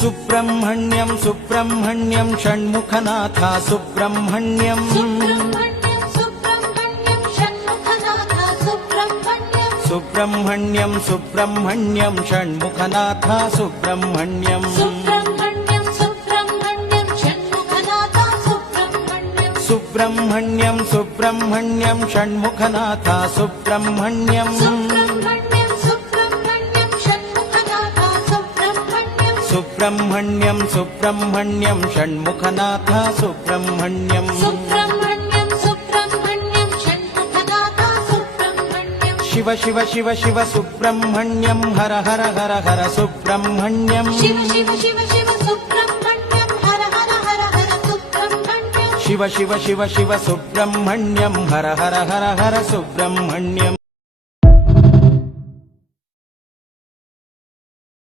Subrahmanyam Subrahmanyam Shanmukhanath Subrahmanyam Subrahmanyam Subrahmanyam Shanmukhanath Subrahmanyam Subrahmanyam Subrahmanyam Shanmukhanath Subrahmanyam Subrahmanyam Subrahmanyam Shanmukhanath Subrahmanyam Shiva Shiva Shiva Shiva Subrahmanyam Har Har Har Har Subrahmanyam Shiva Shiva Shiva Shiva Subrahmanyam Har Har Har Har Subrahmanyam Shiva Shiva Shiva Shiva Subrahmanyam Har Har Har Har Subrahmanyam